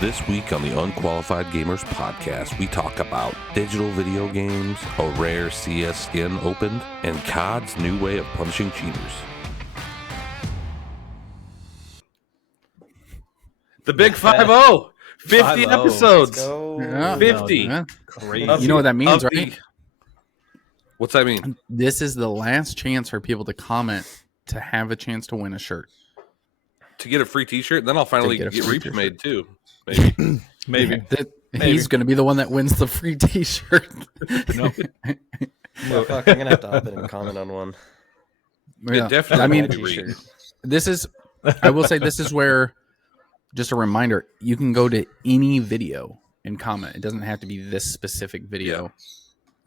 This week on the Unqualified Gamers podcast, we talk about digital video games, a rare CS skin opened, and COD's new way of punishing cheaters. The big 5-0. 50 episodes. Yeah. 50. Yeah. Crazy. You know what that means, right? What's that mean? This is the last chance for people to comment to have a chance to win a shirt. To get a free t-shirt? Then I'll finally To get get a free Reap t-shirt. made too. Maybe. He's going to be the one that wins the free t-shirt. No. Well, fuck, I'm gonna have to hop in and comment on one. Yeah. It definitely I mean, won't be Reap. this is, I will say this is where, just a reminder, you can go to any video and comment. It doesn't have to be this specific video.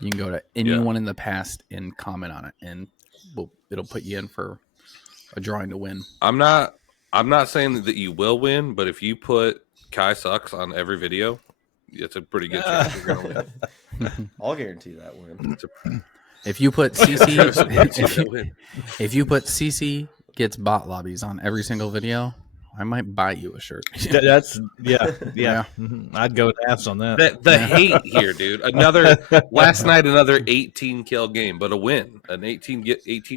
You can go to anyone in the past and comment on it, and it'll put you in for a drawing to win. I'm not saying that you will win, but if you put Kai sucks on every video, it's a pretty good chance you're gonna win. I'll guarantee that win. If you put CC, Win. if you put CC gets bot lobbies on every single video, I might buy you a shirt. That's yeah. Mhm. I'd go with ass on that. The hate here, dude. Last night another 18 kill game, but a win. An 18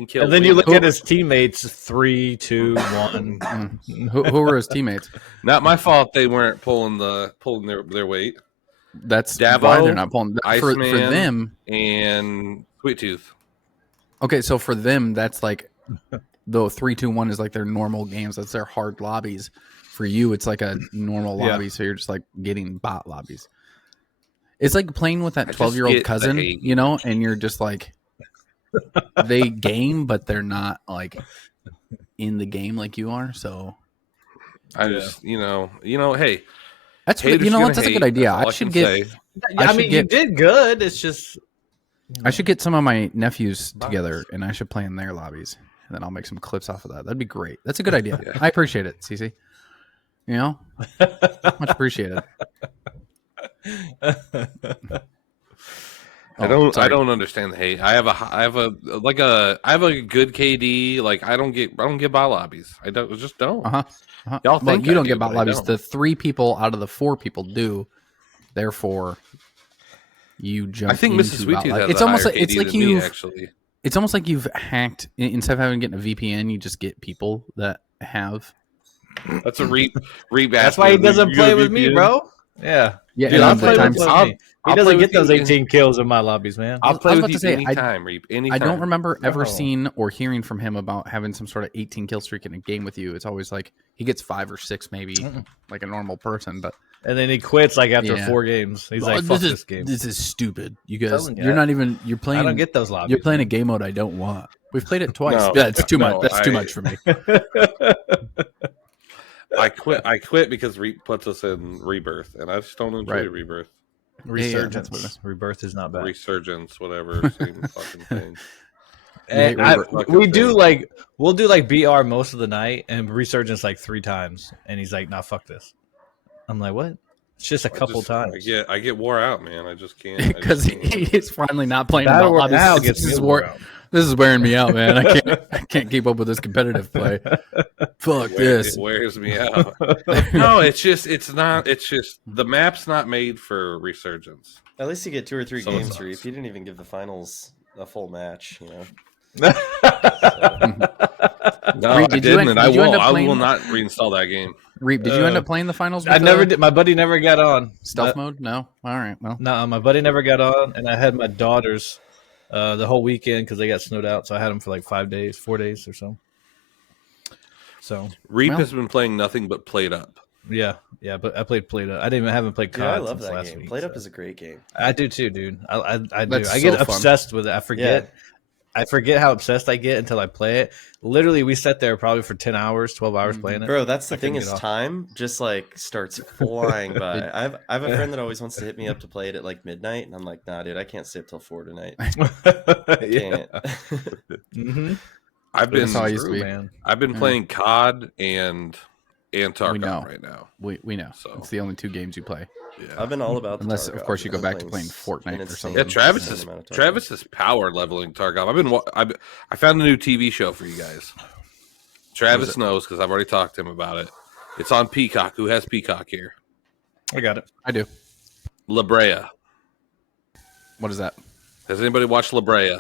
kill. And then win. you look at his teammates, 3, 2, 1. Who were his teammates? Not my fault they weren't pulling their weight. That's Davo, why they're not pulling. For Iceman, them, and Sweet Tooth. okay, so for them, that's like the 3-2-1 is like their normal games. That's their hard lobbies. For you, it's like a normal lobby, so you're just like getting bot lobbies. It's like playing with that 12-year-old cousin, you know, and you're just like, they game, but they're not like in the game like you are. So I just, hey, that's haters that's gonna a good hate. idea. That's all I should can get. say. I mean, you did good. It's just I should get some of my nephews together, and I should play in their lobbies, and then I'll make some clips off of that. That'd be great. That's a good idea. Yeah. I appreciate it, CC. You know, much appreciated. I don't understand the hate. I have a good KD. Like I don't get bot lobbies. I just don't. Y'all think you don't I get do, bot but I lobbies. don't. The 3 people out of the 4 people do. Therefore, you jump. I think Mrs. into Sweet bot Tooth lobby. has It's a almost higher like it's KD like than me, you. actually. It's almost like you've hacked instead of having getting a VPN. You just get people that have. That's a Reap. that's why he doesn't play with me, bro. Yeah. Yeah, Dude, and I'll the play times- with I'll- me. I'll He play doesn't with get those you 18 kills in my lobbies, man. I'll play I was with about you to say, anytime, Reap. Anytime. I don't remember ever No. seeing or hearing from him about having some sort of 18 kill streak in a game with you. It's always like he gets 5 or 6, maybe, like a normal person. But And then he quits like after Yeah. 4 games. He's like, "Fuck this game." This is stupid. You guys, Telling you. you're not even. You're playing. I don't get those lobbies. You're playing a game mode I don't want. We've played it twice. No, Yeah, it's too no, much. That's too much for me. I quit because Reap puts us in Rebirth, and I just don't enjoy Right. Rebirth. Resurgence. that's what it is. Rebirth is not bad. Resurgence, whatever, same fucking thing. And Yeah, we'll do like BR most of the night and Resurgence like 3 times, and he's like, "Nah, fuck this." I'm like, "What?" It's just a couple times. I get wore out, man. I just can't. Because he's finally not playing Battle about lobbies. Royale This gets is me wor- around. This is wearing me out, man. I can't keep up with this competitive play. Fuck this. It wears me out. No, it's just the map's not made for Resurgence. At least you get 2 or 3 So games, sucks. Reap. You didn't even give the finals a full match, you know. No, Reap, I did you didn't, end- and did you end up I playing- will not reinstall that game. Reap, did you end up playing the finals? I with, never did. My buddy never got on Stealth mode? No. All right. Well, No, my buddy never got on, and I had my daughters the whole weekend because they got snowed out. So I had them for like 4 days or so. So Reap Well- has been playing nothing but Played Up. yeah, but I played Played Up. I haven't played COD Dude, I love since that last game. week. Played so. Up is a great game. I do too, dude. I do. That's I get so fun. obsessed with it. I forget. I forget how obsessed I get until I play it. Literally, we sat there probably for 10 hours, 12 hours playing it. Bro, that's the I thing couldn't is get off. time just like starts flying by. I have a friend that always wants to hit me up to play it at like midnight, and I'm like, nah, dude, I can't stay up till 4 tonight. I Yeah. can't. Mm-hmm. I've been That's how I used to be. man. I've been playing COD and Tarkov know. right now. we know. So- It's the only 2 games you play. Yeah. I've been all about the Unless, of Tarkov. course, you go I've back been to playing Fortnite an or something. Yeah, insane amount of Tarkov. Travis is power leveling Tarkov. I found a new TV show for you guys. Travis knows because I've already talked to him about it. It's on Peacock. Who has Peacock here? I got it. I do. La Brea. What is that? Has anybody watched La Brea?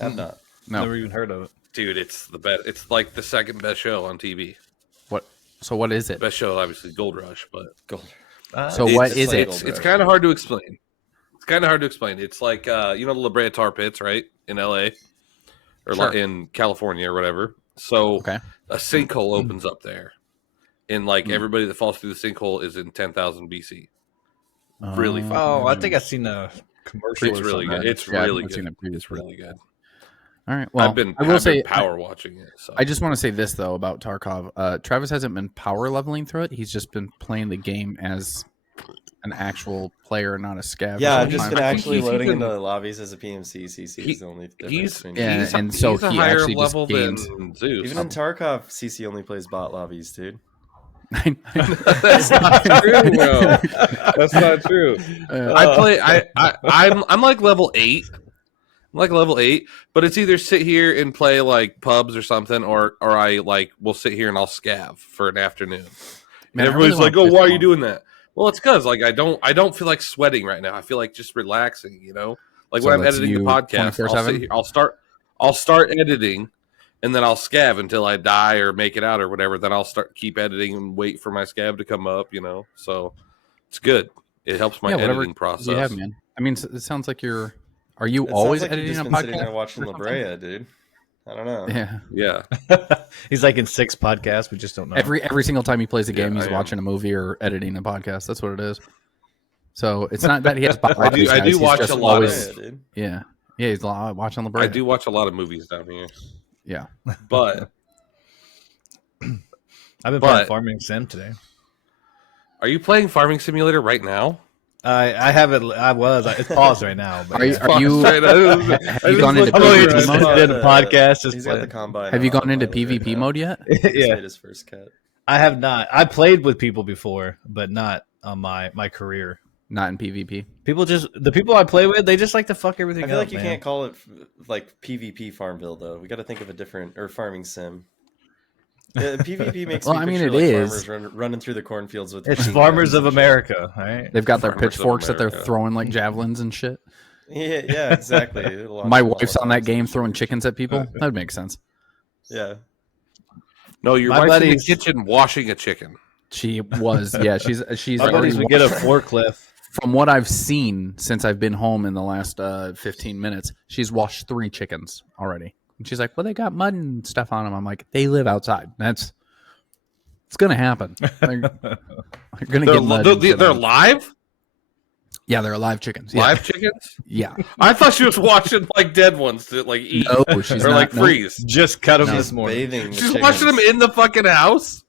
Have not. No. Never even heard of it. Dude, it's the best. It's like the second best show on TV. What? So what is it? Best show, obviously, Gold Rush, but Gold. So what is it? It's kind of hard to explain. It's like the La Brea Tar Pits, right, in LA or Sure. in California or whatever. So Okay. a sinkhole opens up there, and like everybody that falls through the sinkhole is in 10,000 BC. Really fun. Oh, I think I've seen a commercial. It's really good. It's Yeah, really I've seen good. it previously. It's really good. All right. Well, I will say power watching it. So. I just want to say this though about Tarkov. Travis hasn't been power leveling through it. He's just been playing the game as an actual player, not a scav. Yeah, I've just been I think actually he's loading even- into lobbies as a PMC. CC is the only difference between Yeah, He's and so he's a he higher actually just level gains- than Zeus. Even in Tarkov, CC only plays bot lobbies, dude. That's not true, bro. That's not true. I'm like level 8. I'm like level 8, but it's either sit here and play like pubs or something, or I like will sit here and I'll scav for an afternoon. Man, and everybody's I really like, want "Oh, why are this you doing that?" Well, it's because like I don't feel like sweating right now. I feel like just relaxing, Like So when I'm that's editing the you podcast, 24/7? I'll start editing, and then I'll scav until I die or make it out or whatever. Then I'll keep editing and wait for my scav to come up, So it's good. It helps my whatever editing process. you have, man. I mean, it sounds like you're. Are you It always sounds like editing you've a just been sitting there podcast? watching or La something? Brea, dude. I don't know. Yeah. Yeah. He's like in 6 podcasts. We just don't know. Every single time he plays a game, Yeah, he's I am. watching a movie or editing a podcast. That's what it is. So it's not that he has. I do watch a lot of- Yeah, dude. Yeah. Yeah, he's watching La Brea. I do watch a lot of movies down here, Yeah. but I've been playing but- Farming Sim today. are you playing Farming Simulator right now? I haven't. It's paused right now. But Are you Right now. have you gone into I'm only PvP just mode? did a podcast. Just He's got the playing. combine. Have you on gone into autopilot right PvP now. mode yet? He just Yeah, made his first cut. I have not. I played with people before, but not on my career. Not in PvP. The people I play with, they just like to fuck everything I feel up, like you man. can't call it like PvP Farmville though. We got to think of a different or farming sim. Yeah, PvP makes Well, me I mean, picture, it like, is. farmers running through the cornfields with. It's machine Farmers guns of and shit. America, right? They've got their Farmers of pitchforks that they're America. throwing like javelins and shit. Yeah, exactly. My wife's on that game throwing chickens at people. That would make sense. Yeah, No, your My wife's in the buddies- kitchen washing a chicken. She was. Yeah, she's My already buddies would get a forklift. From what I've seen since I've been home in the last 15 minutes, she's washed 3 chickens already. And she's like, well, they got mud and stuff on them. I'm like, they live outside. It's going to happen. They're going to get mud. and shit They're on them. live? Yeah, they're live chickens. Yeah. Live chickens? Yeah. I thought she was watching like dead ones to like eat No, she's or not. like No. freeze. Just cut them No. this morning. bathing. the She's watching them chickens. in the fucking house?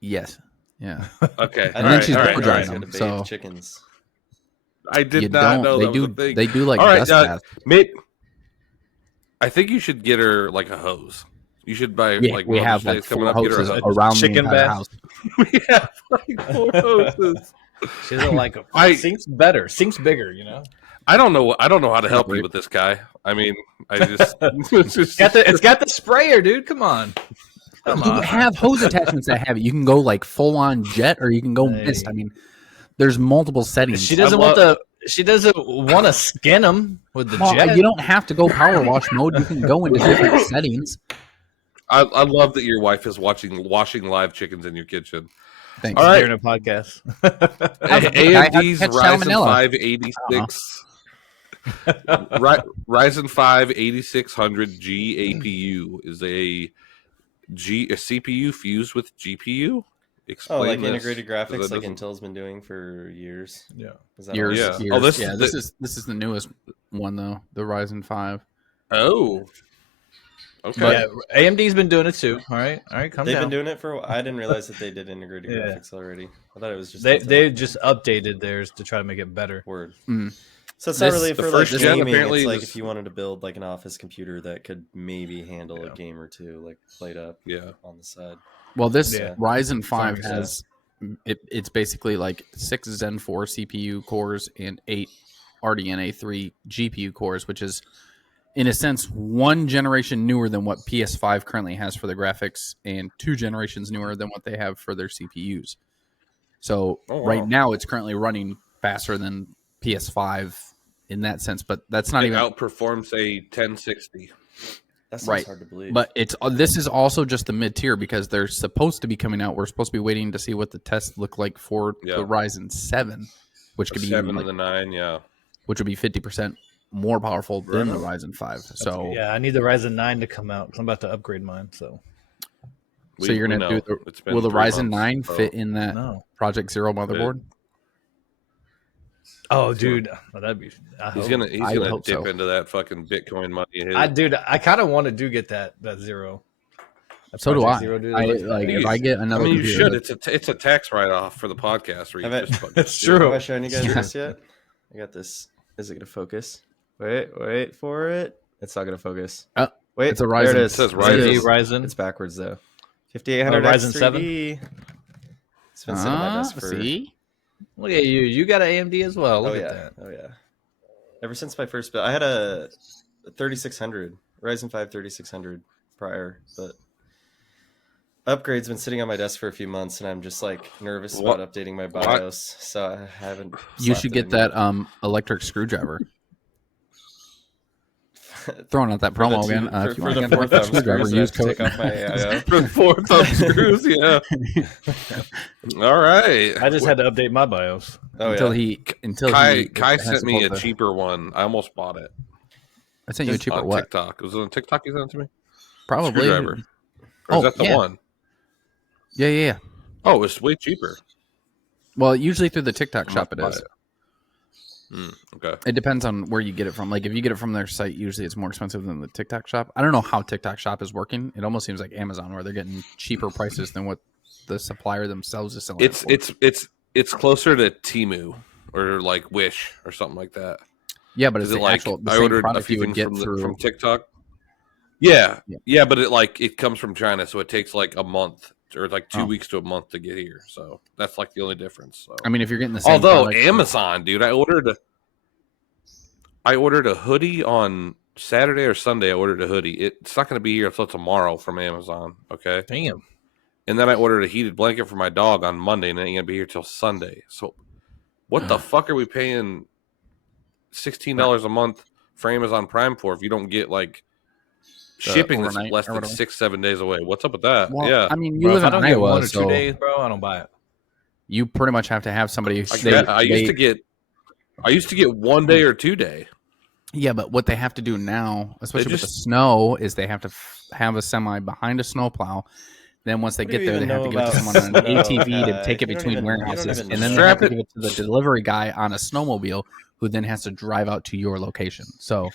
Yes. Yeah. Okay. I And then didn't she's know blow you guys drying had them, to bathe so- chickens. I did You not don't. know They that do. was a thing. They do like All right, dust baths. I think you should get her like a hose. You should buy Yeah, like we Mother's have Day like is coming 4 up. Get her a hoses hose. around Chicken the entire bath? house. We have like 4 hoses. She doesn't like them. I- Sink's better. Sink's bigger, you know? I don't know how to help you with this guy. I mean, I just It's got the sprayer, dude. Come on. Come You on. have hose attachments that have it. You can go like full on jet, or you can go Hey. mist. I mean, there's multiple settings. She doesn't want to skin them with the Well, jet. you don't have to go power wash mode. You can go into different settings. I love that your wife is washing live chickens in your kitchen. Thanks. All right. During a podcast. AMD's catch Ryzen salmonella. 5 86 Ryzen 5 8600G APU is a CPU fused with GPU. Oh, like Explain this. integrated graphics, That like doesn't- Intel's been doing for years. Yeah. Is that Years, Yeah. years. Oh, this yeah, is this is the newest one though, the Ryzen 5. Oh, okay. Yeah, AMD's been doing it too. All right, calm They've down. been doing it for a while. I didn't realize that they did integrated Yeah. graphics already. I thought it was just They just updated theirs to try to make it better. word. Mm. So it's not This- really the for first like gen gaming. apparently It's like is- if you wanted to build like an office computer that could maybe handle a game or two, like played up Yeah. on the side. Well, this Yeah. Ryzen 5 Something has it's basically like 6 Zen 4 CPU cores and 8 RDNA 3 GPU cores, which is in a sense 1 generation newer than what PS5 currently has for the graphics and 2 generations newer than what they have for their CPUs. So Oh, wow. right now it's currently running faster than PS5 in that sense, but that's not It even outperforms a 1060. That sounds right. hard to believe. But this is also just the mid tier because they're supposed to be coming out. We're supposed to be waiting to see what the tests look like for the Ryzen 7, which could be 7 even and the 9, yeah. which would be 50% more powerful than the Ryzen 5. So yeah, I need the Ryzen 9 to come out because I'm about to upgrade mine. So you're gonna do will the Ryzen 9 fit in that Project Zero motherboard? Oh, dude, that'd be. He's gonna dip into that fucking Bitcoin money. Dude, I kind of want to get that Zero. So do I. Zero, dude, if I get another, you should. It's a tax write off for the podcast. That's true. Have I shown you guys this yet? I got this. Is it gonna focus? Wait for it. It's not gonna focus. Wait, it's a Ryzen. There it is. It says Ryzen. Ryzen. It's backwards though. 5800 Ryzen X3D. 7. It's been sitting on my desk for. See? Look at you. You got an AMD as well. Look at that. Oh yeah. Ever since my first build, I had a 3600 Ryzen 5 3600 prior, but upgrade's been sitting on my desk for a few months, and I'm just like nervous about updating my BIOS, so I haven't. You should get that electric screwdriver. Throwing out that promo again. If you for want the to fourth get thumb screwdriver, screws, use to take code. off my For the 4 thumb screws, yeah. All right. I just had to update my BIOS. Until Kai sent me a cheaper one. I almost bought it. I sent you a cheaper what? TikTok. Was it on TikTok you sent it to me? Probably. Screwdriver. Or is that the one? Yeah. Oh, it's way cheaper. Well, usually through the TikTok shop it is. Okay. It depends on where you get it from. Like if you get it from their site, usually it's more expensive than the TikTok shop. I don't know how TikTok shop is working. It almost seems like Amazon where they're getting cheaper prices than what the supplier themselves is selling. It's closer to Temu or like Wish or something like that. Yeah, but it's the I ordered a few things from TikTok. Yeah, but it comes from China, so it takes like a month or like 2 weeks to a month to get here. So that's like the only difference. So. I mean, if you're getting the same although Amazon, dude, I ordered a hoodie on Saturday or Sunday. I ordered a hoodie. It's not going to be here until tomorrow from Amazon. Okay, damn. And then I ordered a heated blanket for my dog on Monday, and it ain't going to be here till Sunday. So what the fuck are we paying $16 a month for Amazon Prime for if you don't get like shipping that's less than 6-7 days away? What's up with that? Well, yeah, I mean, you live in Iowa, 1 or 2 days, bro. I don't buy it. You pretty much have to have somebody. I used to get 1 day or 2 day. Yeah, but what they have to do now, especially with the snow, is they have to have a semi behind a snowplow. Then once they get there, they have to give it to someone on an ATV to take it between warehouses, and then they have to give it to the delivery guy on a snowmobile, who then has to drive out to your location. So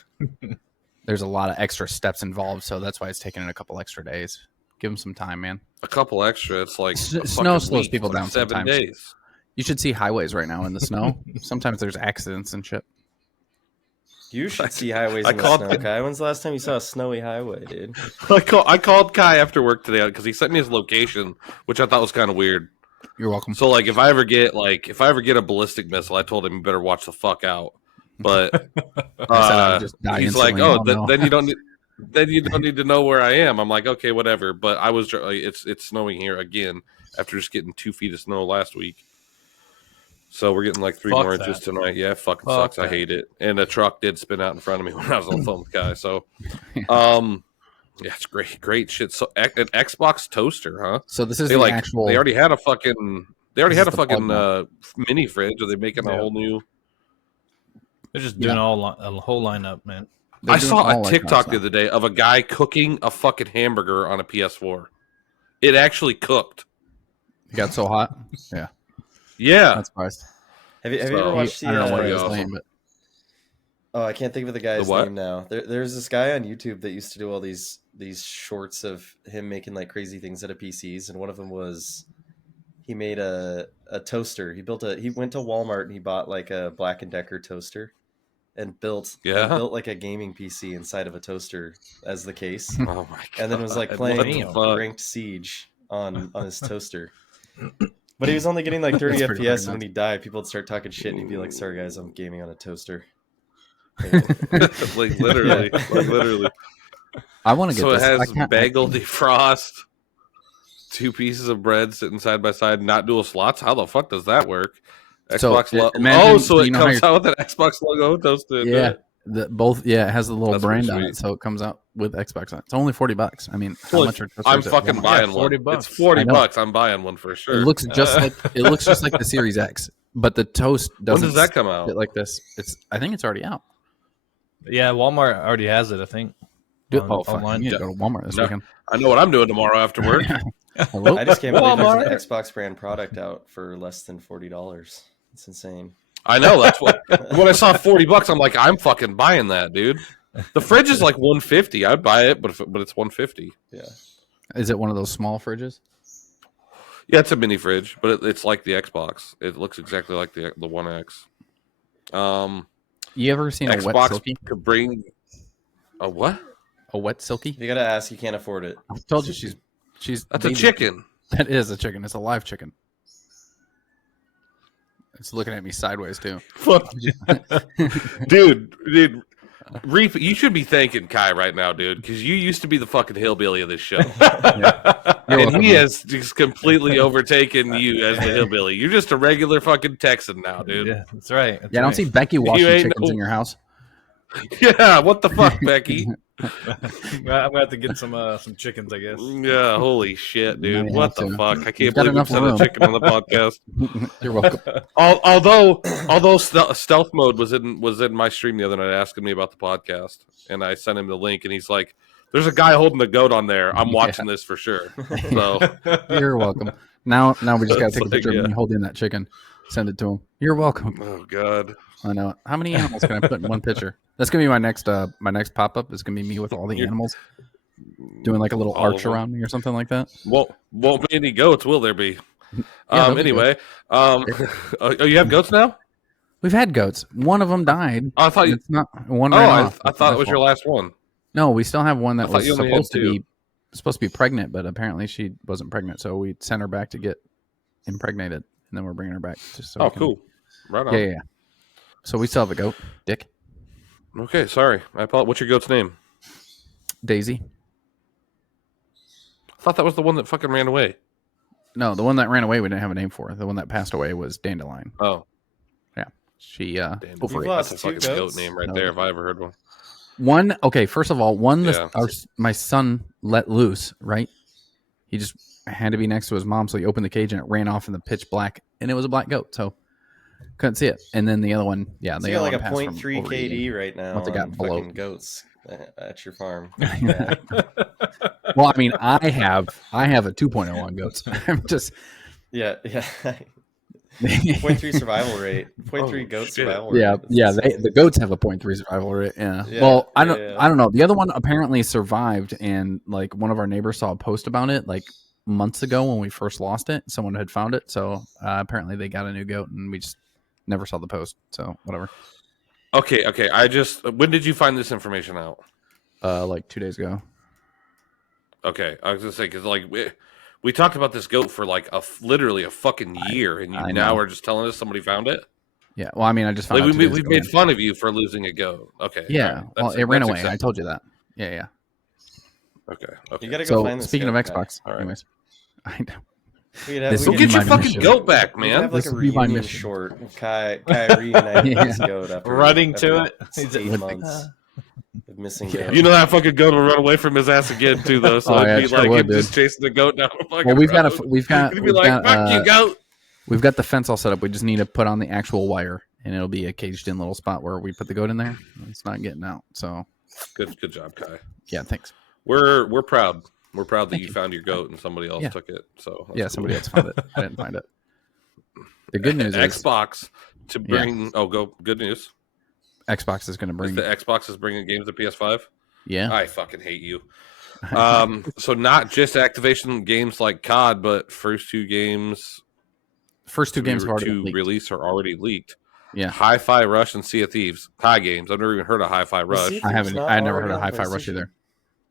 there's a lot of extra steps involved. So that's why it's taking it a couple extra days. Give them some time, man. A couple extra. It's like snow slows people down. 7 sometimes. days. You should see highways right now in the snow. Sometimes there's accidents and shit. You should see highways in the snow, Kai. When's the last time you saw a snowy highway, dude? I called Kai after work today because he sent me his location, which I thought was kind of weird. You're welcome. So like if I ever get a ballistic missile, I told him you better watch the fuck out. But he's like, then you don't need to know where I am. I'm like, okay, whatever. But I was it's snowing here again after just getting 2 feet of snow last week. So we're getting like 3 more inches tonight. Yeah, it fucking sucks. I hate it. And a truck did spin out in front of me when I was on the phone with the guy. So, yeah, it's great shit. So an Xbox toaster, huh? So this is They already had a fucking mini fridge. Are they making a whole new? They're just doing a whole lineup, man. I saw a TikTok the other day of a guy cooking a fucking hamburger on a PS4. It actually cooked. It got so hot. Yeah. Yeah. That's surprised. Have you ever watched the... I don't know what he was saying, but... Oh, I can't think of the guy's name now. There's this guy on YouTube that used to do all these shorts of him making like crazy things out of PCs, and one of them was he made a toaster. He went to Walmart and he bought like a Black & Decker toaster and built like a gaming PC inside of a toaster as the case. Oh my god. And then was like playing ranked Siege on his toaster. But he was only getting like 30 FPS, and when he died, people would start talking shit, and he'd be like, "Sorry guys, I'm gaming on a toaster." like literally. I want to get this. So it has bagel defrost, 2 pieces of bread sitting side by side, not dual slots. How the fuck does that work? So, Xbox logo. imagine- So it you know comes how out with an Xbox logo toasted. Yeah, it has the little That's brand pretty on sweet. it, so it comes out with Xbox on it. It's only $40. I mean, how much are I'm toasters at fucking Walmart? buying Yeah, one. $40. It's $40. I know. I'm buying one for sure. It looks just like the Series X, but the toast when doesn't. does that come out? sit like this. I think it's already out. Yeah, Walmart already has it, I think. Fuck, Online. you need to go to Walmart this weekend. I know what I'm doing tomorrow after work. Hello? I just can't believe there's Walmart. an Xbox brand product out for less than $40. It's insane. I know. That's what. When I saw $40, I'm like, I'm fucking buying that, dude. The fridge is like $150. I'd buy it, but it's $150. Yeah. Is it one of those small fridges? Yeah, it's a mini fridge, but it's like the Xbox. It looks exactly like the One X. You ever seen a wet Xbox silky? could bring a what? A wet silky? You gotta ask. You can't afford it. I told you she's That's a dating. chicken. That is a chicken. It's a live chicken. It's looking at me sideways too. Fuck, dude. Reap, you should be thanking Kai right now, dude, because you used to be the fucking hillbilly of this show, You're and welcome, he man. has just completely overtaken you as the hillbilly. You're just a regular fucking Texan now, dude. Yeah, that's right. Yeah, I don't see Becky washing ain't chickens no- in your house. Yeah, what the fuck, Becky? I'm gonna have to get some chickens, I guess. Yeah, holy shit, dude. You what have the to. fuck? I You've can't got believe we enough said a room. chicken on the podcast. You're welcome. Although stealth mode was in my stream the other night asking me about the podcast, and I sent him the link, and he's like, "There's a guy holding a goat on there. I'm watching this for sure." So You're welcome. Now we just got to It's take a like, picture of yeah. me holding that chicken. Send it to him. You're welcome. oh god, I know it. How many animals can I put in one picture? That's gonna be my next pop up. Is gonna be me with all the animals doing like a little All of arch them. around me or something like that. won't be any goats, will there be? there'll be Anyway, oh, you have goats now? We've had goats. One of them died. Oh, I thought you. It's not one. Oh, ran I off. thought It's it was my your fault. last one. No, we still have one I that thought was you only had supposed to be pregnant, but apparently she wasn't pregnant. So we sent her back to get impregnated, and then we're bringing her back. Just so Oh, we can- cool. Right on. Yeah. So we still have a goat, Dick, Okay, sorry. I apologize. What's your goat's name? Daisy. I thought that was the one that fucking ran away. No, the one that ran away we didn't have a name for. The one that passed away was Dandelion. Oh, She damn. over You've it. lost That's a fucking two goat goats? name right No. there if I ever heard one. One. Okay, first of all, Yeah. my son let loose. Right, he just had to be next to his mom, so he opened the cage and it ran off in the pitch black, and it was a black goat, so couldn't see it. And then the other one, yeah, So the you got other like one a passed from 0.3 overeating. KD right now Once it got on below. fucking goats at your farm. Well, I mean, I have a 2.0 on goats. I'm just Yeah. 0.3 survival rate. 0.3 Oh, goat shit. survival rate. yeah. That's insane. The goats have a 0.3 survival rate. Yeah. Yeah, Well, I yeah. don't know. The other one apparently survived, and like one of our neighbors saw a post about it like months ago when we first lost it. Someone had found it, so apparently they got a new goat, and we just never saw the post. So whatever. Okay. When did you find this information out? Like 2 days ago. Okay, I was gonna say because like we talked about this goat for like literally a fucking year, and I now know. are just telling us somebody found it. Yeah. Well, I mean, I just found Like out 2 days we've ago, made man. fun of you for losing a goat. Okay. Yeah. all right, Well, that's- it ran that's away. I acceptable. told you that. Yeah. Okay. You gotta go So find this speaking of goat, Kai. Xbox, All right. anyways, I know. Go This will get be your my fucking mission. goat back, We man. have like This a will be my reunion mission. short of Kai reuniting Yeah. his goat after Running to after it. 8 months of missing Yeah. goat. You know that fucking goat will run away from his ass again too, though. So Oh, yeah, it'd it be sure like would, him just dude. chasing the goat down the fucking Well, we've got road. we've He'd be like, "Fuck you, goat." We've got the fence all set up. We just need to put on the actual wire, and it'll be a caged-in little spot where we put the goat in there. It's not getting out. So, Good job, Kai. yeah, thanks. We're proud. We're proud that Thank you you. found your goat and somebody else Yeah. took it. So that's Yeah, cool. somebody else found it. I didn't find it. The good news is Xbox to bring. Oh, go. Good news. Xbox is going to Is bring. the Xbox is bringing games to PS5. Yeah, I fucking hate you. So not just Activation games like COD, but first two games. first two games have already been to leaked. release are already leaked. Yeah, Hi-Fi Rush and Sea of Thieves. Tie games. I've never even heard of Hi-Fi Rush. Sea of I Thieves haven't. not I never already heard of on Hi-Fi Rush PlayStation? either.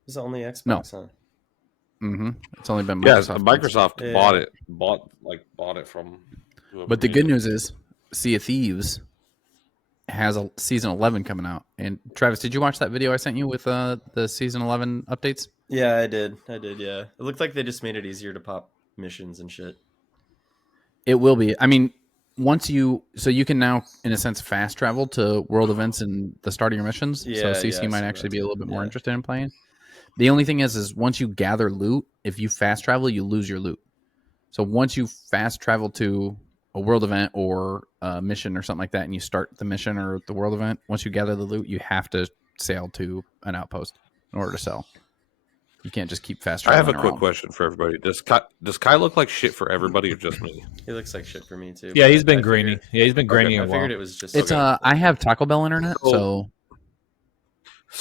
It's only Xbox, No. huh? Mm-hmm. It's only been Yeah, Microsoft. Microsoft Yeah. bought it from. whoever But the made good it. news is, Sea of Thieves has a season 11 coming out. And Travis, did you watch that video I sent you with the season 11 updates? Yeah, I did. Yeah, it looked like they just made it easier to pop missions and shit. It will be. I mean, you can now, in a sense, fast travel to world events and the start of your missions. Yeah, so CC might actually be a little bit more interested in playing. The only thing is once you gather loot, if you fast travel, you lose your loot. So once you fast travel to a world event or a mission or something like that, and you start the mission or the world event, once you gather the loot, you have to sail to an outpost in order to sell. You can't just keep fast traveling. I have a quick question for everybody. Does Kai look like shit for everybody or just me? He looks like shit for me too. Yeah, he's been grainy. Yeah, he's been grainy a while. I figured it was just. It's I have Taco Bell internet, so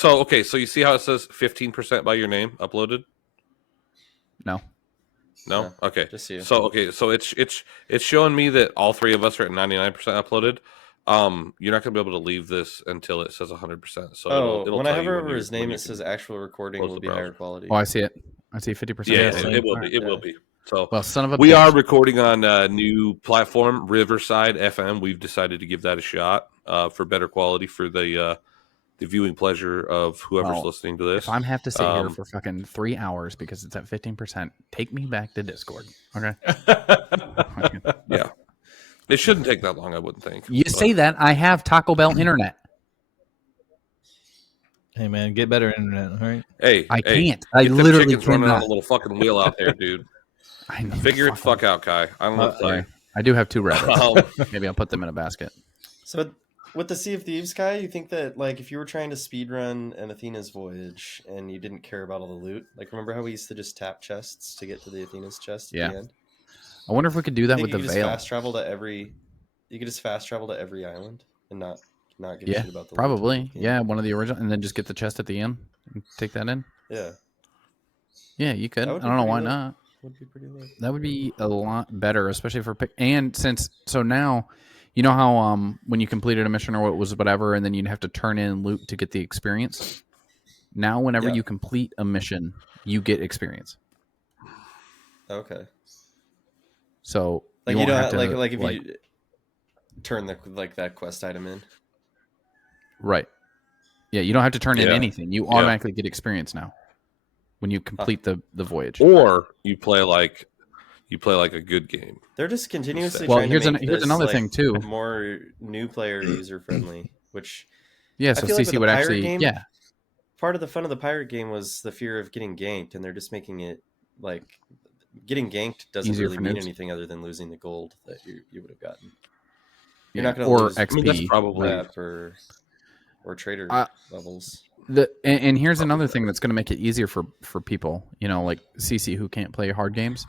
okay. So you see how it says 15% by your name uploaded? No. Okay. Just you. So it's showing me that all three of us are at 99% uploaded. You're not gonna be able to leave this until it says 100%. So it'll when I hover over his name, it says actual recording will be higher quality. Oh, I see it. I see 50%. Yeah, it will be. It will be. So son of a we bitch. are recording on a new platform, Riverside FM. We've decided to give that a shot for better quality for the viewing pleasure of whoever's listening to this. If I'm have to sit here for fucking 3 hours because it's at 15%, take me back to Discord. Okay. Yeah. It shouldn't take that long, I wouldn't think. Say that. I have Taco Bell internet. Hey, man, get better internet, all right? Hey, I can't. I literally cannot. Running on a little fucking wheel out there, dude. I know. Figure it the fuck out, Kai. I don't know what to say. I do have 2 rabbits. Maybe I'll put them in a basket. So with the Sea of Thieves, Kai, you think that like if you were trying to speedrun an Athena's voyage and you didn't care about all the loot, like remember how we used to just tap chests to get to the Athena's chest at the end? I wonder if we could do that with the Veil. You could just fast travel to every island and not give a shit about the probably. loot. Yeah, one of the original, and then just get the chest at the end and take that in. Yeah. Yeah, you could. I don't know why not. Would be pretty lit. That would be a lot better, especially for and so now, you know how when you completed a mission or whatever, and then you'd have to turn in loot to get the experience. Now, whenever you complete a mission, you get experience. Okay. So like you don't have to, like if you turn that quest item in. Right. Yeah, you don't have to turn in anything. You automatically get experience now when you complete the voyage. Or you play like a good game. They're just continuously trying to make here's another thing too. More new player user friendly, which so CC would actually part of the fun of the pirate game was the fear of getting ganked, and they're just making it like getting ganked doesn't really mean anything other than losing the gold that you would have gotten. You're not going to lose XP. That's probably or trader levels. And here's another thing that's going to make it easier for people, like CC who can't play hard games.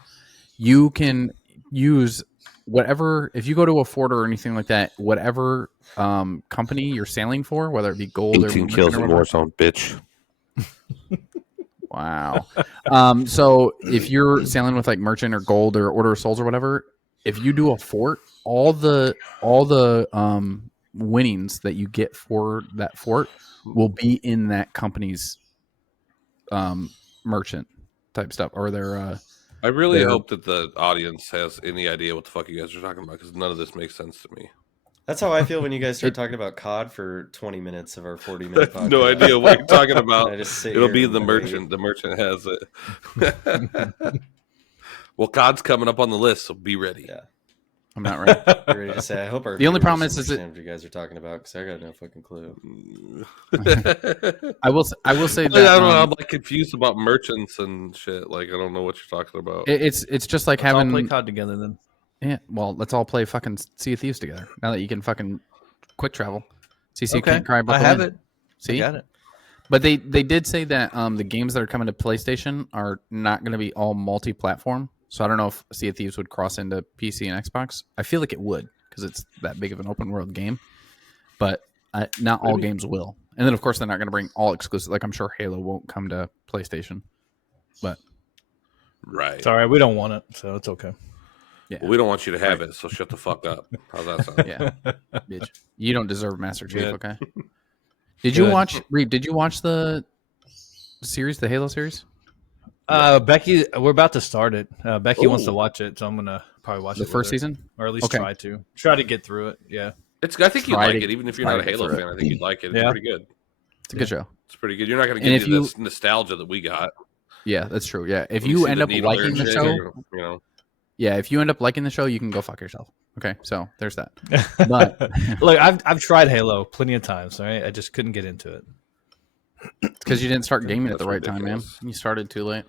You can use whatever, if you go to a fort or anything like that, whatever company you're sailing for, whether it be gold 18 kills in Warzone, bitch. Wow. So if you're sailing with like merchant or gold or order of souls or whatever, if you do a fort, all the winnings that you get for that fort will be in that company's merchant type stuff or their I really hope that the audience has any idea what the fuck you guys are talking about, because none of this makes sense to me. That's how I feel when you guys start talking about COD for 20 minutes of our 40-minute podcast. No idea what you're talking about. It'll be the merchant. The merchant has it. Well, COD's coming up on the list, so be ready. Yeah. I'm not ready. You're ready to say, I hope our the only problem is what you guys are talking about, because I got no fucking clue. I will say that I don't know. I'm like confused about merchants and shit. Like I don't know what you're talking about. It's just like let's having all play COD together then. Yeah, well, let's all play fucking Sea of Thieves together. Now that you can fucking quick travel. CC can't cry about I have it. See? I got it. But they did say that the games that are coming to PlayStation are not going to be all multi-platform. So I don't know if Sea of Thieves would cross into PC and Xbox. I feel like it would because it's that big of an open world game. But not all games will. And then, of course, they're not going to bring all exclusive. Like, I'm sure Halo won't come to PlayStation. But right. It's all right. We don't want it, so it's okay. Yeah. Well, we don't want you to have it, so shut the fuck up. How's that sound? Yeah. Bitch. You don't deserve Master Chief, okay? Did you watch, Reap, did you watch the series, the Halo series? Becky, we're about to start it. Becky wants to watch it, so I'm gonna probably watch the first season, or at least try to get through it. Yeah, I think you'd like it, even if you're not a Halo fan. I think you'd like it. It's pretty good. It's a good show. It's pretty good. You're not gonna get this nostalgia that we got. Yeah, that's true. Yeah, if you end up liking the show, Yeah, if you end up liking the show, you can go fuck yourself. Okay, so there's that. But look, I've tried Halo plenty of times. All right, I just couldn't get into it. It's because you didn't start gaming at the right ridiculous. time, man. You started too late.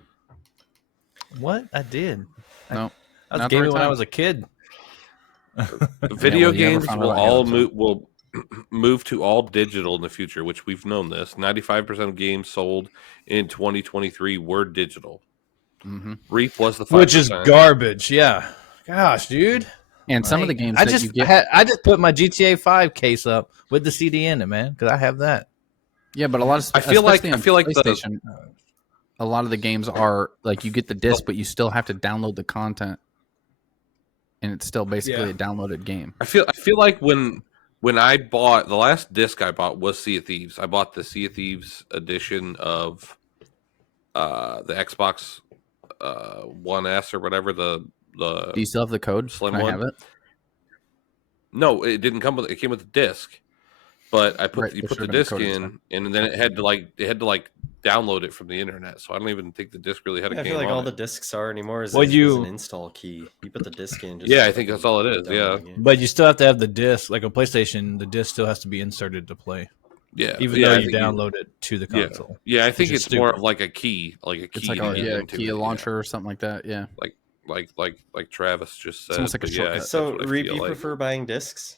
What? I did. No, I was not the gaming right when I time. was a kid. Video well, you never games found will out I all got it, will move to all digital in the future, which we've known this. 95% of games sold in 2023 were digital. Mm-hmm. Reap was the 5%. Which is garbage. Yeah. Gosh, dude. And some of the games I that just you get, I just put my GTA 5 case up with the CD in it, man, because I have that. yeah, but a lot of I feel like PlayStation, a lot of the games are like you get the disc, but you still have to download the content, and it's still basically a downloaded game. I feel like when I bought the last disc I bought was Sea of Thieves. I bought the Sea of Thieves edition of the Xbox One S or whatever the. Do you still have the code? Slim Can I one? have it? No, it didn't come with it. It came with the disc, but I put Right, you there put the should have been a disc code in, and then it had to download it from the internet. So I don't even think the disc really had a I game feel like on all it. the discs are anymore is, Well, is an install key. You put the disc in. Just Yeah, I think that's all it is. Yeah, download the game. But you still have to have the disc. Like on PlayStation, the disc still has to be inserted to play, yeah. even yeah, though I you think download it to the console. Yeah, I think Which is it's more stupid. of like a key, It's like to a get into key it, launcher or something like that. Yeah. like Travis just said. almost like a but yeah, shortcut. that's So, what I Reap, feel you like. prefer buying discs?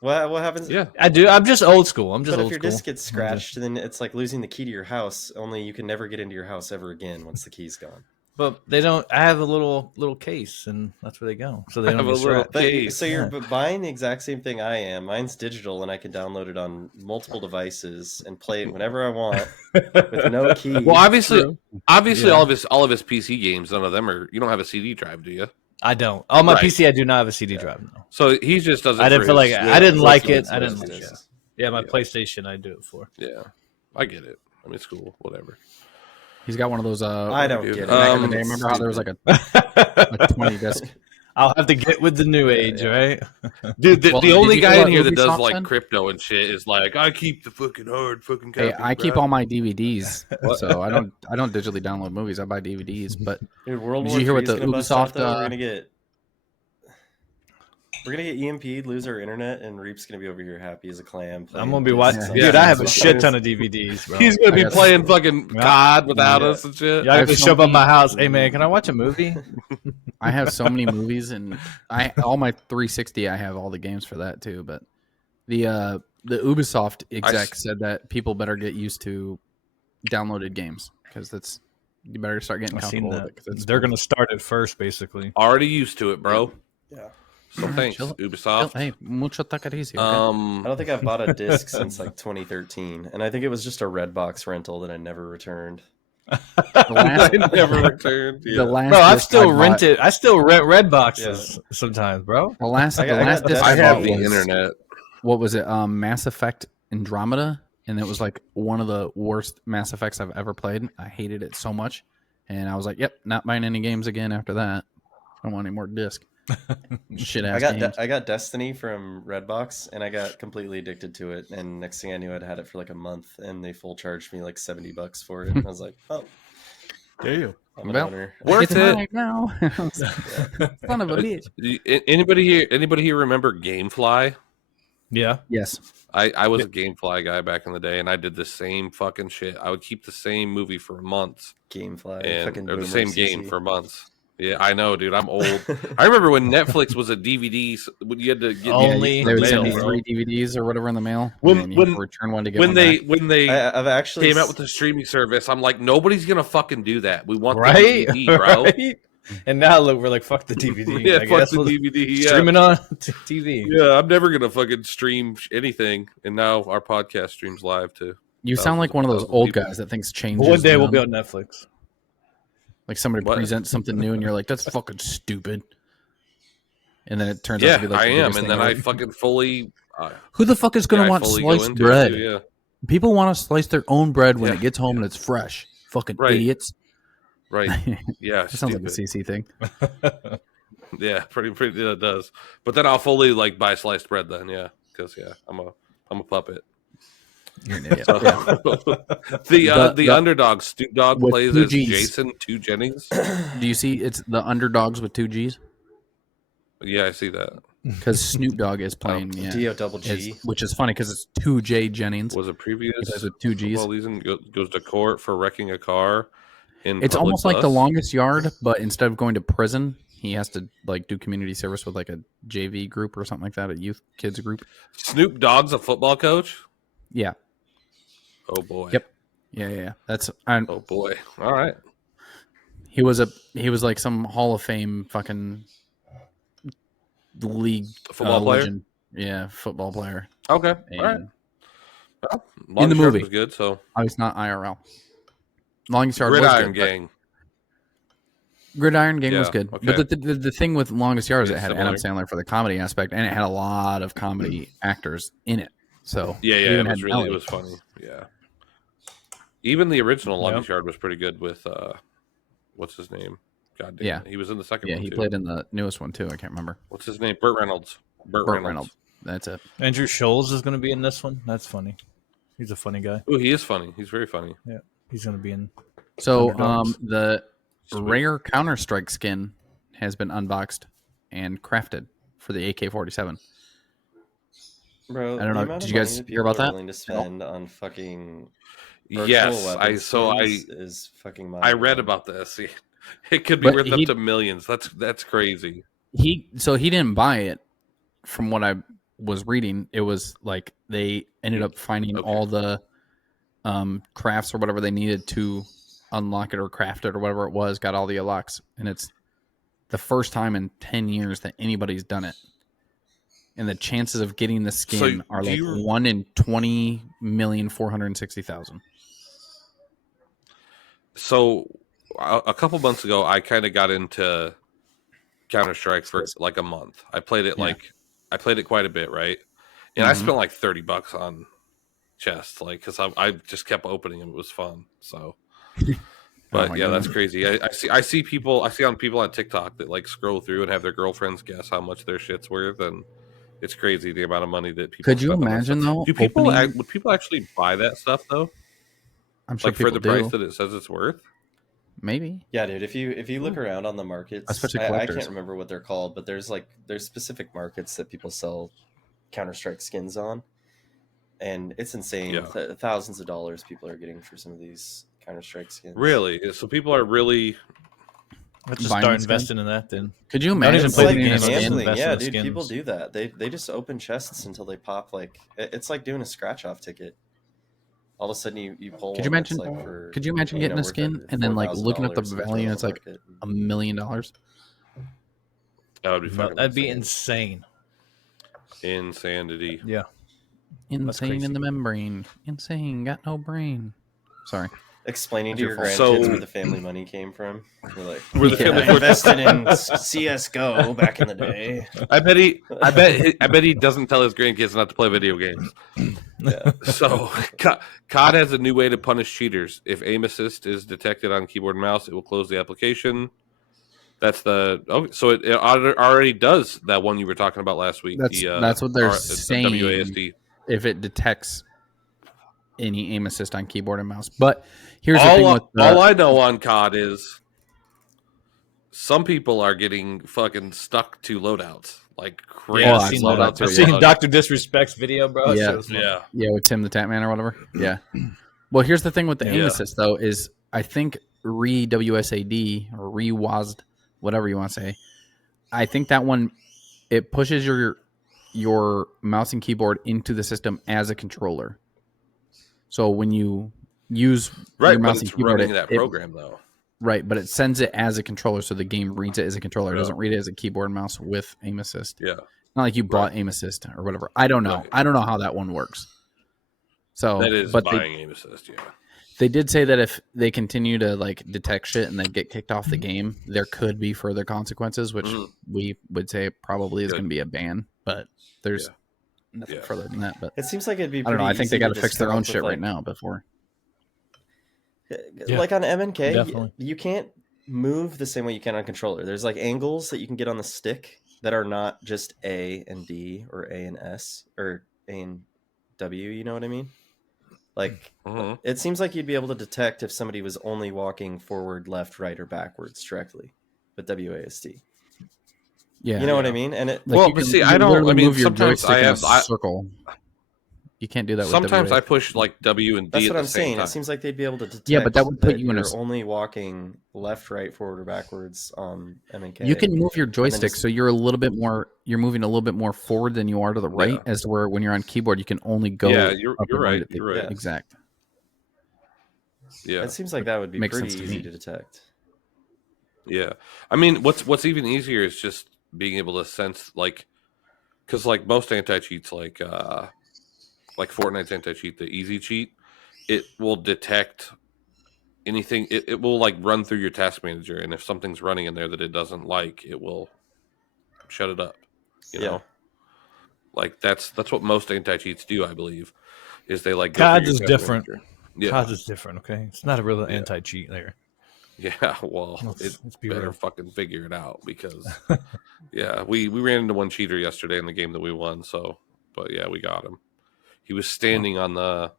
What happens? Yeah, I do. I'm just old school. I'm just But if old your school. disc gets scratched, then it's like losing the key to your house. Only you can never get into your house ever again once the key's gone. But they don't. I have a little case, and that's where they go. So they don't have a get little scratched. But case. so you're buying the exact same thing I am. Mine's digital, and I can download it on multiple devices and play it whenever I want with no key. Well, obviously, Yeah. all of his PC games, none of them are. You don't have a CD drive, do you? I don't. On my Right. PC, I do not have a CD drive. No. So he just does it. I didn't for feel like his- I didn't like it. Switch I didn't modes, like it. discs. Yeah, my Yeah. PlayStation, I do it for. Yeah, I get it. I mean, it's cool. Whatever. He's got one of those. I don't dude. get it. Back in the Um, day, remember how there was like a 20 disc? I'll have to get with the new age, right? Dude, the Well, only did you guy know in what here that does Ubisoft like said? crypto and shit is like, I keep the fucking hard fucking copy. Hey, I keep bro. all my DVDs, so I don't digitally download movies. I buy DVDs. But Dude, World Did War you hear III what is the gonna bust out, Ubisoft, though. We're gonna get EMP'd, lose our internet, and Reap's gonna be over here happy as a clam. I'm gonna be playing watching. discs. Yeah. Dude, I have a Yeah. shit ton of DVDs, bro. He's gonna I be got playing fucking Yeah. COD without Yeah. us and shit. Y'all I have to have show up so at my many- house. Hey man, can I watch a movie? I have so many movies, and all my 360. I have all the games for that too. But the Ubisoft exec said that people better get used to downloaded games because you better start getting I've seen comfortable that. with it. 'Cause it's They're gonna start it first, basically. Already used to it, bro. Yeah. So thanks, chill. Ubisoft. Hey, mucho tacarisia. Okay? I don't think I've bought a disc since like 2013, and I think it was just a Redbox rental that I never returned. The last, I never returned. Yeah. the last Bro, I've disc still I bought- rented. I still rent red boxes sometimes, bro. The last I got disc Death I I Stranding. have bought the was internet. what was it? Mass Effect Andromeda, and it was like one of the worst Mass Effects I've ever played. I hated it so much, and I was like, "Yep, not buying any games again after that. I don't want any more disc." Shit ass games. I got Destiny from Redbox, and I got completely addicted to it. And next thing I knew, I'd had it for like a month, and they full charged me like $70 for it. And I was like, "Oh, There you. I'm an Well, owner." Worth It's it. mine now. Son of a bitch. Anybody here remember GameFly? Yeah. Yes. I was a GameFly guy back in the day, and I did the same fucking shit. I would keep the same movie for months, GameFly, and fucking or the boomer same CC. game for months. Yeah, I know, dude. I'm old. I remember when Netflix was a DVD. When you had to get Only They would mail, send me bro. 3 DVDs or whatever in the mail. When- and then you when- have to return one to get when one they back. when they I've actually came out with the streaming service. I'm like, nobody's gonna fucking do that. We want Right? the DVD, bro. Right? And now look, we're like, fuck the DVD. Yeah, I fuck guess the we'll DVD. Yeah. stream it on TV. Yeah, I'm never gonna fucking stream anything. And now our podcast streams live too. You sound like one of those thousands of old people. guys that thinks changes. One day we'll be them. on Netflix. Like somebody What? presents something new and you're like, that's fucking stupid. And then it turns out Yeah, to be like I the am, biggest and thing then I ever. fucking fully. Who the fuck is going to I want fully go sliced into it, bread? too, yeah. People want to slice their own bread when Yeah. it gets home and it's fresh. Fucking Right. idiots. Right. Yeah. That sounds like a stupid. CC thing. Yeah, pretty. Yeah, it does. But then I'll fully like buy sliced bread. Then yeah, because I'm a puppet. You're an idiot. So, Yeah. the Underdoggs. Snoop Dogg with plays 2 as Gs. Jason 2 Jennings. Do you see it's the Underdogs with 2 Gs? Yeah, I see that. Because Snoop Dogg is playing. D-O-double-G. Which is funny because it's 2J Jennings. Was a previous with 2 Gs. football season goes to court for wrecking a car. It's almost like The Longest Yard, but instead of going to prison, he has to like do community service with like a JV group or something like that, a youth kids group. Snoop Dogg's a football coach? Yeah. Oh boy. Yep. Yeah. Oh boy. All right. He was like some Hall of Fame fucking league football player. Legend. Yeah, football player. Okay. And all right. Well, in the movie was good, so it's not IRL. Longest Yard Gridiron was good, Gang. Gridiron Gang was good, okay. but the thing with Longest Yard is it had similar. Adam Sandler for the comedy aspect, and it had a lot of comedy actors in it. So it was funny. Yeah, even the original Longest Yard was pretty good with what's his name? God damn. Yeah, he was in the second one. Yeah, he played in the newest one too. I can't remember. What's his name? Burt Reynolds. Burt Reynolds. That's it. Andrew Scholes is going to be in this one. That's funny. He's a funny guy. Oh, he is funny. He's very funny. Yeah, he's going to be in. So, the rare Counter-Strike skin has been unboxed and crafted for the AK-47. Bro, I don't know. Did you guys hear about that? Willing to spend on fucking yes, is fucking. I read about this. It could be worth up to millions. That's crazy. He didn't buy it. From what I was reading, it was like they ended up finding all the crafts or whatever they needed to unlock it or craft it or whatever it was, got all the unlocks, and it's the first time in 10 years that anybody's done it. And the chances of getting the skin are like 1 in 20,460,000. So a couple months ago, I kind of got into Counter-Strike for like a month. I played it I played it quite a bit, right? And I spent like $30 on chests, like because I just kept opening them. It was fun. So, but that's crazy. I see on people on TikTok that like scroll through and have their girlfriends guess how much their shit's worth, and it's crazy the amount of money that people. Could you imagine though? Would people actually buy that stuff though? I'm sure like for the price that it says it's worth. Maybe. Yeah, dude. If you look around on the markets, especially I can't remember what they're called, but there's specific markets that people sell Counter-Strike skins on, and it's insane. Yeah. Thousands of dollars people are getting for some of these Counter-Strike skins. Really? So people are really. Let's just start investing in that then. Could you imagine playing gambling? Yeah, dude. People do that. They just open chests until they pop. Like it's like doing a scratch-off ticket. All of a sudden you pull. Could you imagine? Could you imagine getting a skin and then like looking up the value and it's like $1 million? That would be fucking. That'd be insane. Insanity. Yeah. Insane in the membrane. Insane. Got no brain. Sorry. Explaining to your grandkids where the family money came from. You're like, where the family invested in CS:GO back in the day. I bet he doesn't tell his grandkids not to play video games. Yeah. So COD has a new way to punish cheaters. If aim assist is detected on keyboard and mouse, it will close the application. That's so it already does that one you were talking about last week. That's what they're saying. The WASD. If it detects any aim assist on keyboard and mouse, but here's the thing with all I know on COD is some people are getting fucking stuck to loadouts like crazy. I've seen Dr. Disrespect's video, bro. Yeah, with Tim the Tatman or whatever. Yeah. Well, here's the thing with the aim assist though is I think WSAD or WASD, whatever you want to say. I think that one it pushes your mouse and keyboard into the system as a controller. So when you use your mouse and keyboard, running that program though. Right, but it sends it as a controller, so the game reads it as a controller. It doesn't read it as a keyboard and mouse with aim assist. Yeah, not like you bought aim assist or whatever. I don't know. Right. I don't know how that one works. So that is buying aim assist. Yeah, they did say that if they continue to like detect shit and they get kicked off the game, there could be further consequences, which we would say probably is going to be a ban. But there's nothing further than that. But it seems like it'd be. I don't know. I think they got to fix their own shit right now before. Like on MNK, you can't move the same way you can on controller. There's like angles that you can get on the stick that are not just A and D or A and S or A and W. You know what I mean? Like it seems like you'd be able to detect if somebody was only walking forward, left, right, or backwards directly with WASD. Yeah, you know what I mean. And like well, but see, I don't. I mean, move your sometimes I have circle. You can't do that. Sometimes with I push like W and D. That's at what the I'm same saying. time. It seems like they'd be able to detect. Yeah, but that would put you in you're only walking left, right, forward, or backwards on M and K. You can move your joystick so you're a little bit more. You're moving a little bit more forward than you are to the right, as to where when you're on keyboard you can only go. Yeah, you're right. Right You're right. Exact. Yeah, it seems like that would be pretty easy to detect. Yeah, I mean, what's even easier is just being able to sense, like, because like most anti-cheats, like Fortnite's anti-cheat, the easy cheat, it will detect anything. It will like run through your task manager, and if something's running in there that it doesn't like, it will shut it up. You know, like that's what most anti-cheats do, I believe, is they like COD is different. Yeah. COD is different. Okay, it's not a real anti-cheat there. Yeah, well, let's be better real. fucking figure it out because, yeah, we ran into one cheater yesterday in the game that we won. So, but yeah, we got him. He was standing on the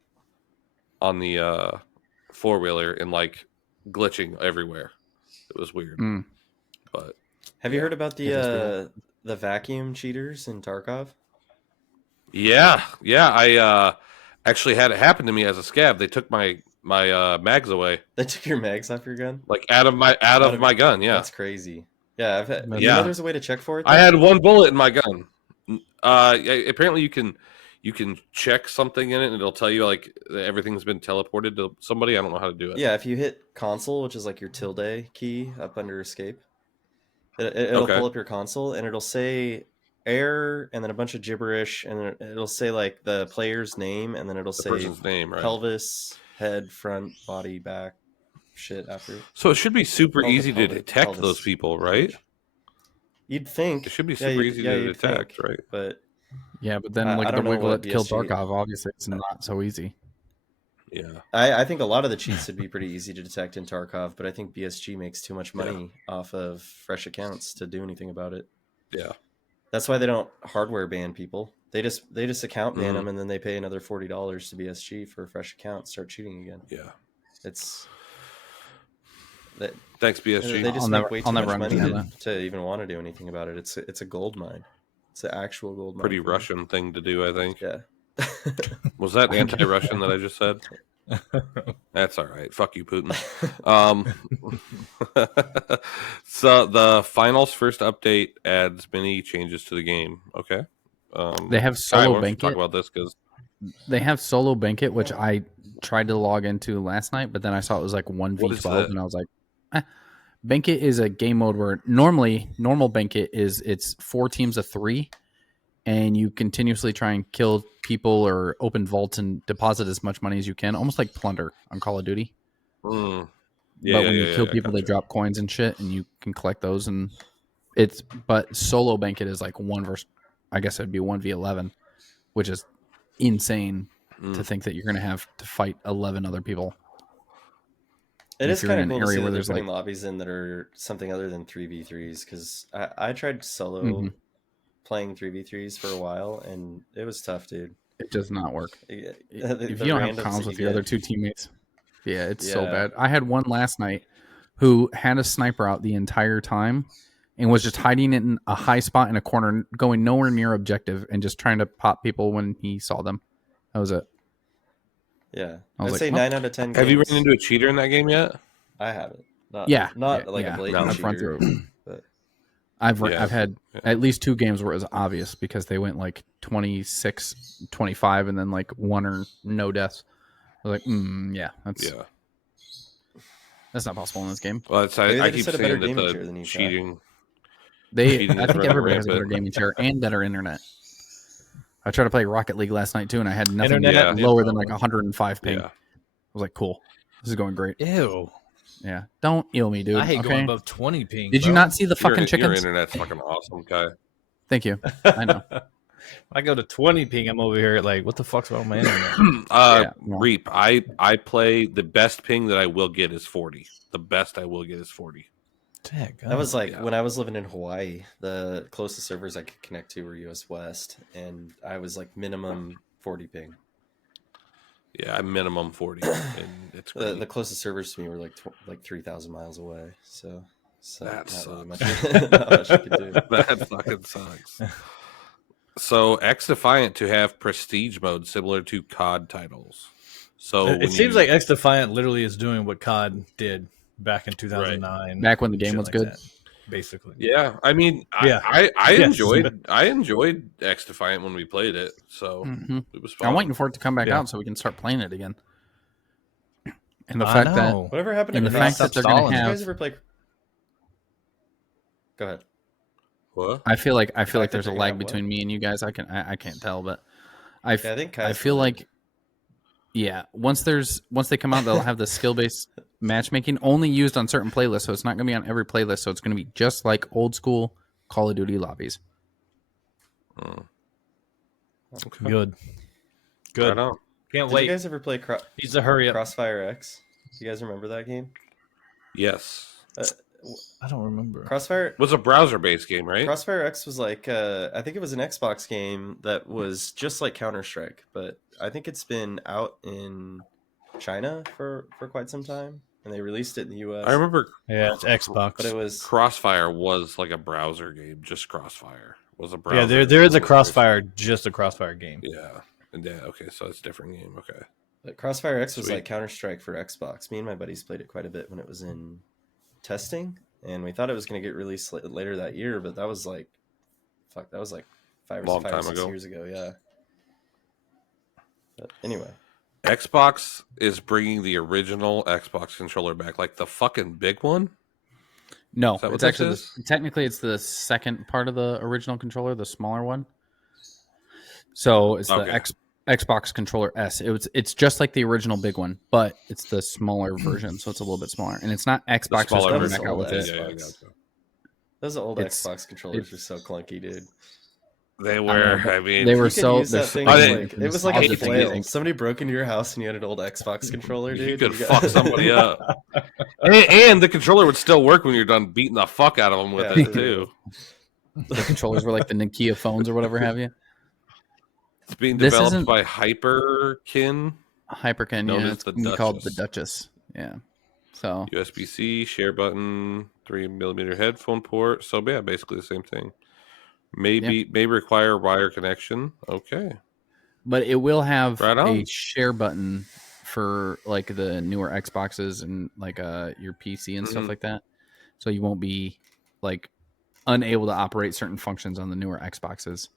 4-wheeler and like glitching everywhere. It was weird. But have you heard about the vacuum cheaters in Tarkov? Yeah. I actually had it happen to me as a scav. They took my mags away. They took your mags off your gun? Like out of my gun, yeah. That's crazy. Yeah, you know there's a way to check for it though? I had one bullet in my gun. Apparently you can check something in it and it'll tell you like everything's been teleported to somebody. I don't know how to do it. Yeah, if you hit console, which is like your tilde key up under escape, it'll pull up your console and it'll say air and then a bunch of gibberish and it'll say like the player's name and then it'll say person's name, right? Pelvis, head, front, body, back, shit after. So it should be super easy to detect those people, right? You'd think it should be super easy to detect, right? But yeah, but then like the Wiglet killed Tarkov, obviously it's not so easy. Yeah, I think a lot of the cheats would be pretty easy to detect in Tarkov, but I think BSG makes too much money off of fresh accounts to do anything about it. Yeah, that's why they don't hardware ban people. They just account ban them and then they pay another $40 to BSG for a fresh account, start cheating again. Yeah, it's. Thanks BSG. They just make way too much money to even want to do anything about it. It's a gold mine. It's an actual gold mine. Pretty Russian thing to do, I think. Yeah. Was that anti-Russian that I just said? That's all right. Fuck you, Putin. So the finals first update adds many changes to the game. Okay. They have solo banquet. Talk about this because they have solo banquet, which I tried to log into last night, but then I saw it was like 1v12, and I was like, Banquet is a game mode where normal Banquet is it's 4 teams of 3, and you continuously try and kill people or open vaults and deposit as much money as you can, almost like Plunder on Call of Duty. Yeah, but when you kill people, they drop coins and shit, and you can collect those. And but solo Banquet is like 1 versus, I guess it'd be 1v11, which is insane to think that you're going to have to fight 11 other people. It is kind of cool to see that they're putting lobbies in that are something other than 3v3s, because I tried solo playing 3v3s for a while, and it was tough, dude. It does not work. If you don't have comms with your other 2 teammates, it's so bad. I had one last night who had a sniper out the entire time and was just hiding in a high spot in a corner, going nowhere near objective, and just trying to pop people when he saw them. That was it. Yeah, I'd say 9 out of 10 games. Have you run into a cheater in that game yet? I haven't. Not like a blatant cheater. But I've had at least 2 games where it was obvious because they went like 26, 25, and then like 1 or no deaths. I was like, that's not possible in this game. Well, I keep saying that the cheating. I think everybody has a better gaming chair and better internet. I tried to play Rocket League last night too, and I had nothing lower than like 105 ping. I was like, cool, this is going great. Ew. Yeah, don't ill me, dude. I hate going above 20 ping. Did you not see the fucking chickens? Your internet's fucking awesome, Kai. Thank you. I know. I go to 20 ping, I'm over here like, what the fuck's wrong with my internet? Reap, I play the best ping that I will get is 40. The best I will get is 40. That was like when I was living in Hawaii, the closest servers I could connect to were US West, and I was like minimum 40 ping. Yeah, I'm minimum 40, and it's great. The closest servers to me were like 3,000 miles away. So So that not sucks. Really not much you can do. That fucking sucks. So XDefiant to have prestige mode similar to COD titles. So it seems like XDefiant literally is doing what COD did back in 2009, back when the game was like good. That, basically. Yeah, I mean, Yeah. I enjoyed XDefiant when we played it, so it was fun. I'm waiting for it to come back out so we can start playing it again. And the fact that whatever happened to the fact that they're going to have. Did you guys ever play? Go ahead. What? I feel like there's a lag between me and you guys. I can't tell, but I feel like once they come out, they'll have the skill-based matchmaking only used on certain playlists, so it's not going to be on every playlist. So it's going to be just like old school Call of Duty lobbies. Okay. Good. Right on. Can't Did wait. you guys ever play Needs to hurry up. Crossfire X? You guys remember that game? Yes. I don't remember. Crossfire was a browser-based game, right? Crossfire X was like I think it was an Xbox game that was just like Counter-Strike, but I think it's been out in China for quite some time, and they released it in the US. I remember. Yeah, it's Xbox. But it was Crossfire was like a browser game. Just Crossfire was a browser. Yeah, there is a Crossfire, just a Crossfire game. Yeah. Okay, so it's a different game. Okay. But Crossfire X was like Counter-Strike for Xbox. Me and my buddies played it quite a bit when it was in testing, and we thought it was going to get released later that year, but that was like 5 or 6 years ago. Yeah. But anyway, Xbox is bringing the original Xbox controller back, like the fucking big one. No, it's actually technically it's the second part of the original controller, the smaller one. So it's the Xbox controller S. It's just like the original big one, but it's the smaller version, so it's a little bit smaller. And it's not Xbox just coming back out with it. Those old Xbox controllers were so clunky, dude. They were. I mean, they were so. It was like a flail. Somebody broke into your house and you had an old Xbox controller, dude. You could fuck somebody up, and the controller would still work when you're done beating the fuck out of them with it too. The controllers were like the Nokia phones or whatever have you. It's being developed by Hyperkin. Yeah, it's called the Duchess. Yeah. So USB-C, share button, 3mm headphone port. So yeah, basically the same thing. May require wire connection. Okay. But it will have a share button for like the newer Xboxes and like your PC and stuff like that. So you won't be like unable to operate certain functions on the newer Xboxes.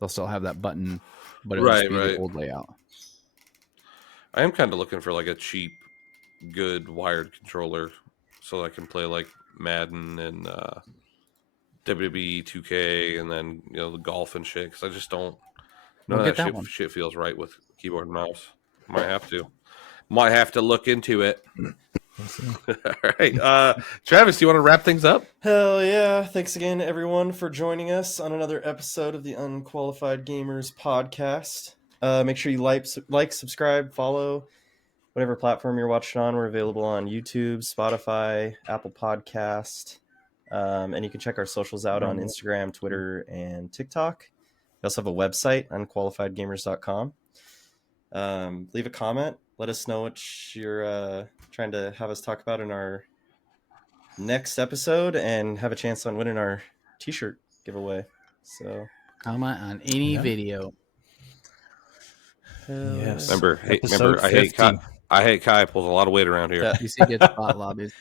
They'll still have that button, but it'll be the old layout. I am kind of looking for like a cheap, good wired controller so I can play like Madden and WWE 2K and then the golf and shit, because I just don't know that shit feels right with keyboard and mouse. Might have to look into it. All right, Travis, do you want to wrap things up? Hell yeah. Thanks again everyone for joining us on another episode of the Unqualified Gamers podcast. Make sure you like, subscribe, follow whatever platform you're watching on. We're available on YouTube, Spotify, Apple Podcast. And you can check our socials out on Instagram, Twitter, and TikTok. We also have a website, unqualifiedgamers.com. Leave a comment. Let us know what you're trying to have us talk about in our next episode, and have a chance on winning our t-shirt giveaway. So comment on any video. Yes. Remember, I hate Kai. Pulls a lot of weight around here. PC gets bot lobbies.